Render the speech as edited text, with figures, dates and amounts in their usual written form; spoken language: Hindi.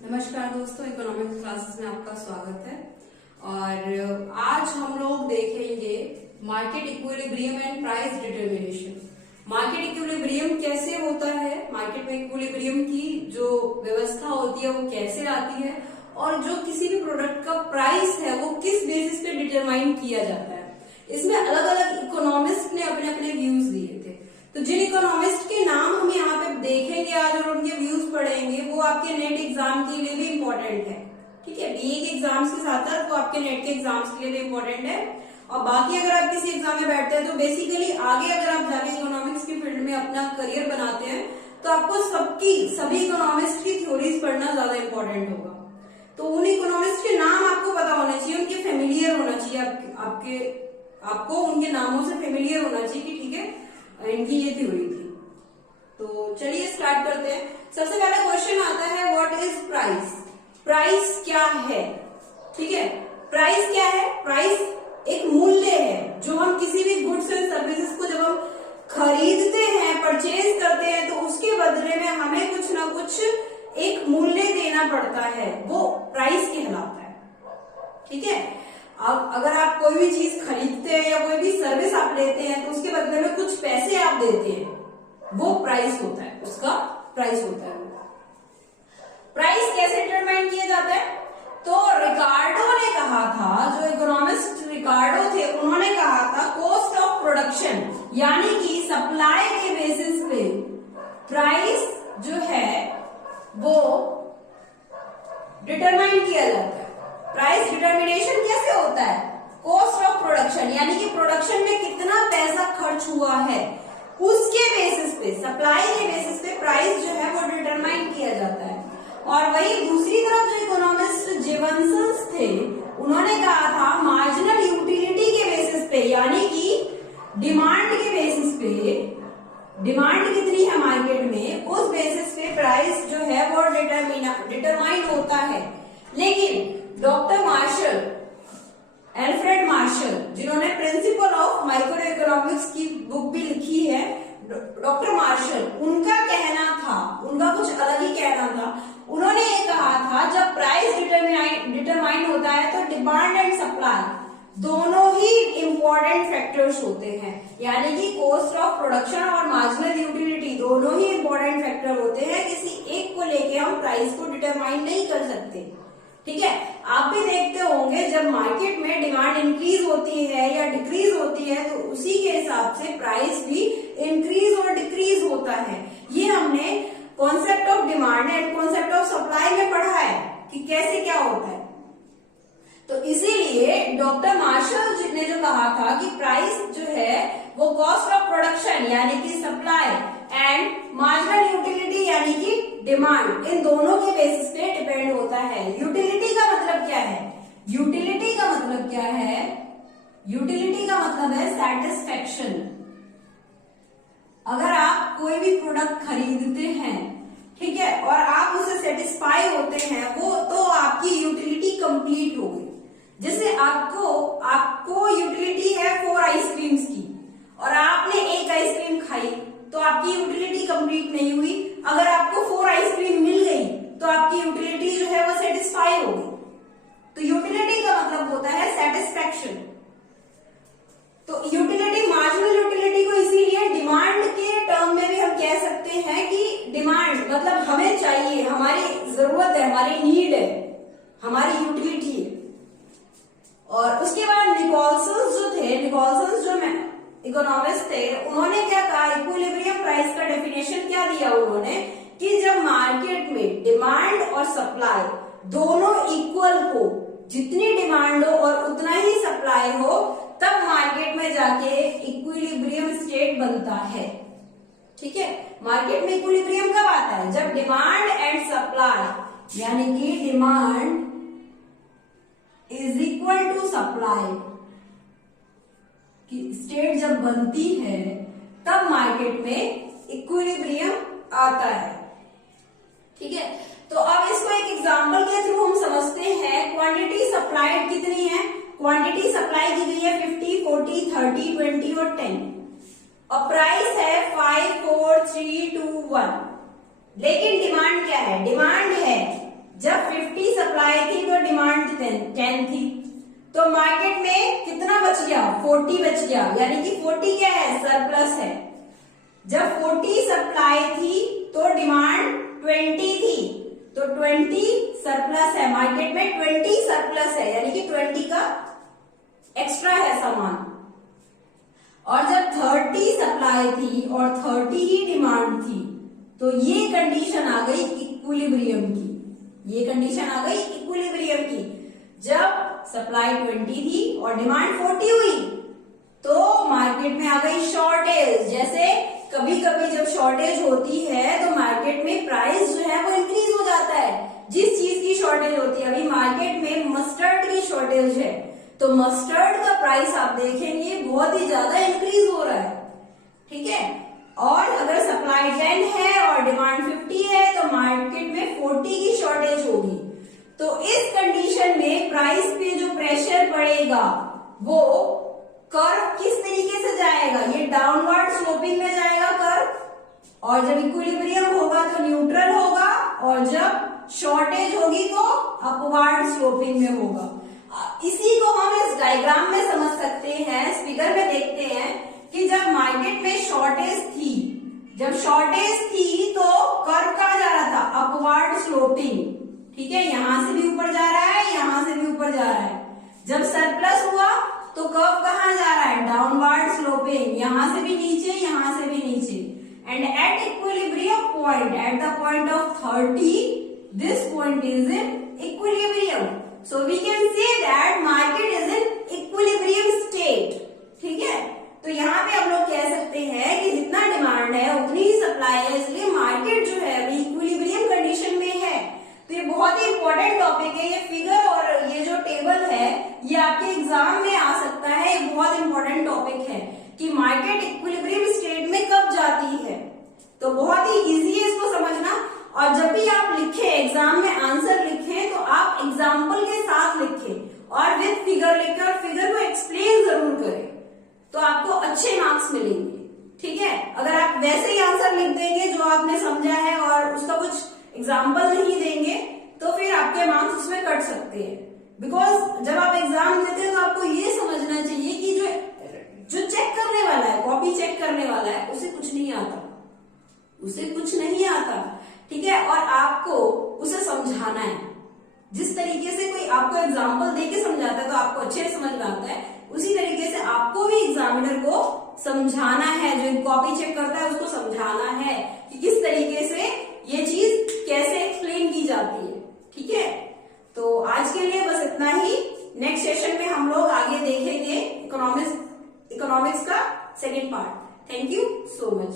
नमस्कार दोस्तों, इकोनॉमिक्स क्लासेस में आपका स्वागत है। और आज हम लोग देखेंगे market equilibrium and price determination. Market equilibrium कैसे होता है, मार्केट में इक्विलिब्रियम की जो व्यवस्था होती है वो कैसे आती है, और जो किसी भी प्रोडक्ट का प्राइस है वो किस बेसिस पे डिटरमाइन किया जाता है। इसमें अलग अलग इकोनॉमिस्ट ने अपने अपने व्यूज दिए थे। तो जिन इकोनॉमिस्ट के नाम हम यहाँ पे देखेंगे आज और उनके व्यूज पढ़ेंगे, वो आपके नेट एग्जाम के लिए भी इम्पोर्टेंट है। ठीक है, बीए के एग्जाम्स के साथ साथ वो आपके नेट के एग्जाम्स के लिए भी इम्पोर्टेंट है। और बाकी अगर आप किसी एग्जाम में बैठते हैं तो बेसिकली आगे अगर आप जाके इकोनॉमिक्स की फील्ड में अपना करियर बनाते हैं तो आपको सभी इकोनॉमिस्ट की थ्योरीज पढ़ना ज्यादा इंपॉर्टेंट होगा। तो उन इकोनॉमिस्ट के नाम आपको पता होने चाहिए, उनके फेमिलियर होना चाहिए, आपको उनके नामों से फेमिलियर होना चाहिए कि ठीक है इनकी ये थ्योरी थी। तो चलिए स्टार्ट करते हैं। सबसे पहला क्वेश्चन आता है, व्हाट इज प्राइस। प्राइस क्या है? ठीक है, प्राइस क्या है? प्राइस एक मूल्य है जो हम किसी भी गुड्स एंड सर्विसेज को जब हम खरीदते हैं, परचेज करते हैं, तो उसके बदले में हमें कुछ ना कुछ एक मूल्य देना पड़ता है, वो प्राइस कहलाता है। ठीक है, अब अगर आप कोई भी चीज खरीदते हैं या कोई भी सर्विस आप लेते हैं तो उसके बदले में कुछ पैसे आप देते हैं, वो प्राइस होता है, उसका प्राइस होता है। प्राइस कैसे डिटरमाइन किया जाता है? तो रिकार्डो ने कहा था, जो इकोनॉमिस्ट रिकार्डो थे, उन्होंने कहा था कॉस्ट ऑफ प्रोडक्शन, यानी कि सप्लाई के बेसिस पे प्राइस जो है वो डिटरमाइन किया जाता है। प्राइस डिटर्मिनेशन कैसे होता है? कॉस्ट ऑफ प्रोडक्शन, यानी कि प्रोडक्शन में कितना पैसा खर्च हुआ है उसके बेसिस पे, सप्लाई के बेसिस पे प्राइस जो है वो डिटरमाइन किया जाता है। और वही दूसरी तरफ जो इकोनॉमिस्ट जेवनसन थे, उन्होंने कहा था मार्जिनल यूटिलिटी के बेसिस पे, यानी कि डिमांड के बेसिस पे, डिमांड कितनी है मार्केट में, उस बेसिस पे प्राइस जो है वो डिटरमाइन होता है। लेकिन डॉक्टर मार्शल, एल्फ्रेड मार्शल, जिन्होंने प्रिंसिपल ऑफ माइक्रो इकोनॉमिक्स की बुक भी लिखी है, डॉक्टर मार्शल, उनका कहना था, उनका कुछ अलग ही कहना था। उन्होंने ये कहा था जब प्राइस डिटरमाइन होता है तो डिमांड एंड सप्लाई दोनों ही इंपॉर्टेंट फैक्टर्स होते हैं, यानी कि कॉस्ट ऑफ प्रोडक्शन और मार्जिनल यूटिलिटी दोनों ही इंपॉर्टेंट फैक्टर होते हैं। किसी एक को लेके हम प्राइस को डिटरमाइन नहीं कर सकते। ठीक है, आप भी देखते होंगे जब मार्केट में डिमांड इंक्रीज होती है या डिक्रीज होती है तो उसी के हिसाब से प्राइस भी इंक्रीज और डिक्रीज होता है। ये हमने concept of demand and concept of supply में पढ़ा है कि कैसे क्या होता है। तो इसीलिए डॉक्टर मार्शल ने जो कहा था कि प्राइस जो है वो कॉस्ट ऑफ प्रोडक्शन यानी कि सप्लाई एंड मार्जिनल यूटिलिटी यानी कि डिमांड, इन दोनों के बेसिस पे डिपेंड होता है। यूटिलिटी का मतलब क्या है? यूटिलिटी का मतलब क्या है? यूटिलिटी का मतलब है सेटिस्फेक्शन। अगर आप कोई भी प्रोडक्ट खरीदते हैं, ठीक है, और आप उससे सेटिस्फाई होते हैं, वो तो आपकी यूटिलिटी कंप्लीट हो गई। जैसे आपको यूटिलिटी है 4 आइसक्रीम्स की और आपने एक आइसक्रीम खाई तो आपकी यूटिलिटी कंप्लीट नहीं हुई। अगर आपको 4 आइसक्रीम मिल गई तो आपकी यूटिलिटी जो है वो सेटिस्फाई हो गई। तो यूटिलिटी का मतलब होता है सेटिस्फेक्शन। तो यूटिलिटी, मार्जिनल यूटिलिटी को इसीलिए डिमांड के टर्म में भी हम कह सकते हैं कि डिमांड मतलब हमें चाहिए, हमारी जरूरत है, हमारी नीड है, हमारी यूटिलिटी है। और उसके बाद निकोलसन जो इकोनॉमिस्ट थे, उन्होंने क्या कहा, इक्विलिब्रियम प्राइस का डेफिनेशन क्या दिया उन्होंने, कि जब मार्केट में डिमांड और सप्लाई दोनों इक्वल हो, जितनी डिमांड हो और उतना ही सप्लाई हो, तब मार्केट में जाके इक्विलिब्रियम स्टेट बनता है। ठीक है, मार्केट में इक्विलिब्रियम कब आता है? जब डिमांड एंड सप्लाई यानी कि demand is equal to supply की स्टेट जब बनती है, तब मार्केट में इक्विलिब्रियम आता है। ठीक है, तो अब इसको एक एग्जांपल के थ्रू हम समझते हैं। क्वांटिटी सप्लाइड कितनी है? क्वांटिटी सप्लाई की गई है 50, 40, 30, 20 और 10, और प्राइस है 5, 4, 3, 2, 1। लेकिन डिमांड क्या है? डिमांड है जब 10 थी, तो मार्केट में कितना बच गया, 40 बच गया, यानी कि 40 क्या है, सरप्लस है। जब 40 सप्लाई थी तो डिमांड 20 थी, तो 20 सरप्लस है, मार्केट में 20 सरप्लस है, यानी कि 20 का एक्स्ट्रा है सामान। और जब 30 सप्लाई थी और 30 ही डिमांड थी, तो ये कंडीशन आ गई इक्विलिब्रियम की, ये कंडीशन आ गई इक्विलिब्रियम की। जब सप्लाई 20 थी और डिमांड 40 हुई, तो मार्केट में आ गई शॉर्टेज। जैसे कभी कभी जब शॉर्टेज होती है तो मार्केट में प्राइस जो है वो इंक्रीज हो जाता है। जिस चीज की शॉर्टेज होती है, अभी मार्केट में मस्टर्ड की शॉर्टेज है, तो मस्टर्ड का प्राइस आप देखेंगे बहुत ही ज्यादा इंक्रीज हो रहा है, ठीक है। और अगर सप्लाई 10 है और डिमांड 50 है, तो मार्केट में 40 की शॉर्टेज होगी। तो इस कंडीशन में प्राइस पे जो प्रेशर पड़ेगा वो कर्व किस तरीके से जाएगा, ये डाउनवर्ड स्लोपिंग में जाएगा कर्व, और जब इक्विलिब्रियम होगा तो न्यूट्रल होगा, और जब शॉर्टेज होगी तो अपवर्ड स्लोपिंग में होगा। इसी को हम इस डायग्राम में समझ सकते हैं, इस फिगर में देखते हैं कि जब मार्केट में शॉर्टेज थी, जब शॉर्टेज थी तो कर्व कहां जा रहा था, अपवर्ड स्लोपिंग, ठीक है, यहां से भी ऊपर जा रहा है, यहां से भी ऊपर जा रहा है। जब सरप्लस हुआ तो कर्व कहां जा रहा है, डाउनवर्ड स्लोपिंग, यहां से भी नीचे, यहां से भी नीचे। And at equilibrium point, at the point of 30, this point is in equilibrium, so we can say that market is in equilibrium state, ठीक है। तो यहाँ पे हम लोग कह सकते हैं कि जितना डिमांड है उतनी ही सप्लाई है, इसलिए मार्केट जो है अभी इक्विलिब्रियम कंडीशन में है। तो ये बहुत ही इंपॉर्टेंट टॉपिक है, ये फिगर और ये जो टेबल है ये आपके एग्जाम में आ सकता है। ये बहुत इंपॉर्टेंट टॉपिक है कि मार्केट इक्विलिब्रियम स्टेट में कब जाती है, तो बहुत ही इजी है इसको समझना। और जब भी आप लिखें, एग्जाम में आंसर लिखें, तो आप एग्जाम्पल के साथ लिखें और विद फिगर लिखें, और फिगर को एक्सप्लेन जरूर करें, तो आपको अच्छे मार्क्स मिलेंगे, ठीक है। अगर आप वैसे ही आंसर लिख देंगे जो आपने समझा है और उसका कुछ एग्जाम्पल नहीं देंगे, तो फिर आपके मार्क्स उसमें कट सकते हैं। बिकॉज जब आप एग्जाम देते हैं तो आपको ये समझना चाहिए कि जो चेक करने वाला है, कॉपी चेक करने वाला है, उसे कुछ नहीं आता, उसे कुछ नहीं आता, ठीक है। और आपको उसे समझाना है, जिस तरीके से कोई आपको एग्जाम्पल देके समझाता है तो आपको अच्छे से समझ में आता है, उसी तरीके से आपको भी एग्जामिनर को समझाना है, जो कॉपी चेक करता है उसको समझाना है कि किस तरीके से ये चीज कैसे एक्सप्लेन की जाती है, ठीक है। तो आज के लिए बस इतना ही। नेक्स्ट सेशन में हम लोग आगे देखेंगे इकोनॉमिक्स का second part. Thank you so much.